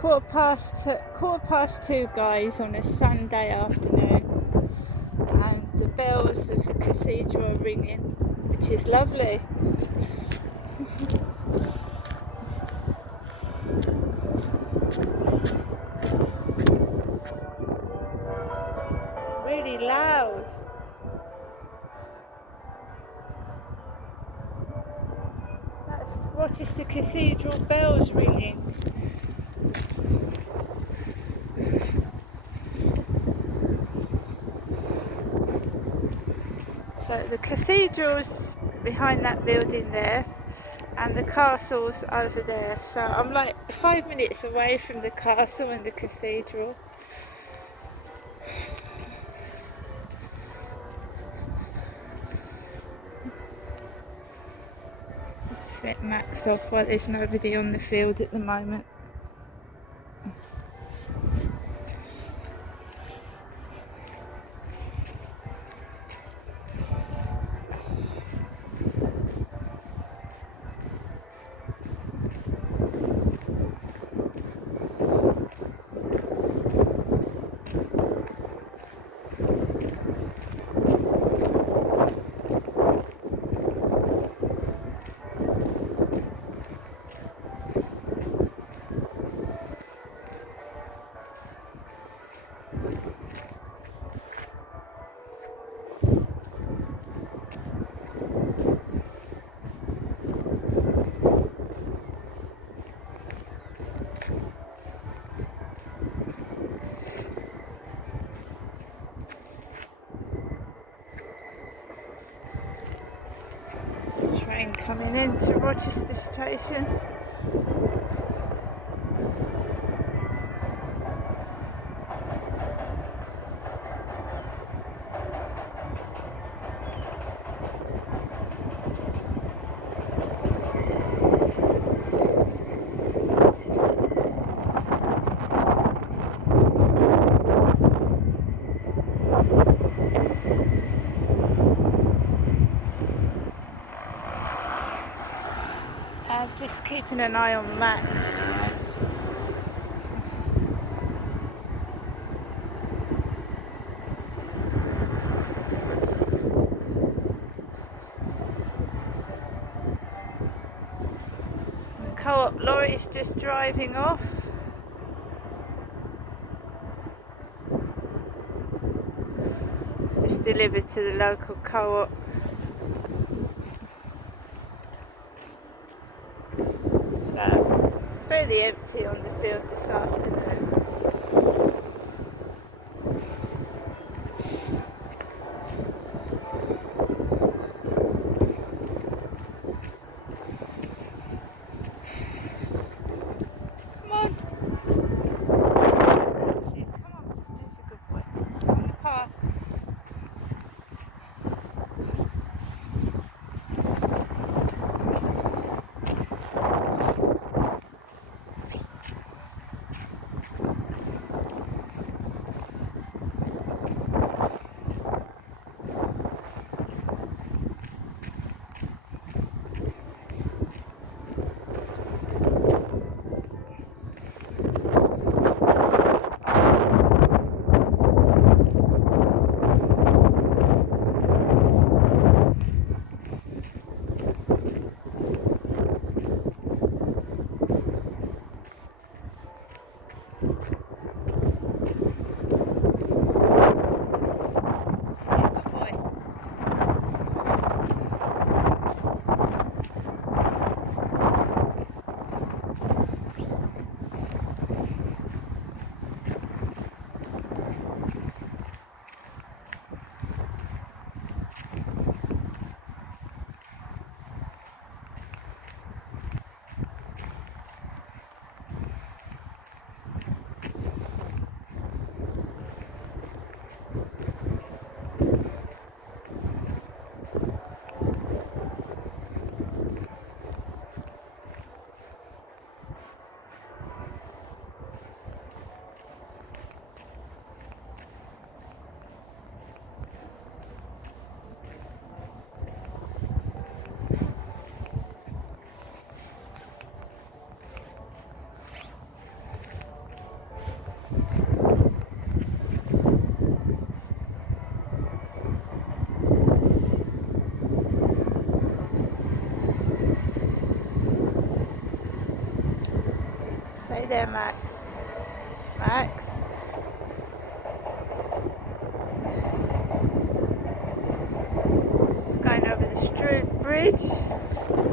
quarter past 2, guys, on a Sunday afternoon, and the bells of the cathedral are ringing, which is lovely. Really loud. That's Rochester Cathedral bells ringing. So the cathedral's behind that building there, and the castle's over there. So I'm like 5 minutes away from the castle and the cathedral. Just let Max off while there's nobody on the field at the moment. Train coming into Rochester Station. I'm just keeping an eye on Max. The co-op lorry's just driving off. Just delivered to the local co-op. So it's fairly empty on the field this afternoon. Come on. That's it. Come on. There's a good boy. On the path. there, Max. Max. This is going over the Strood Bridge.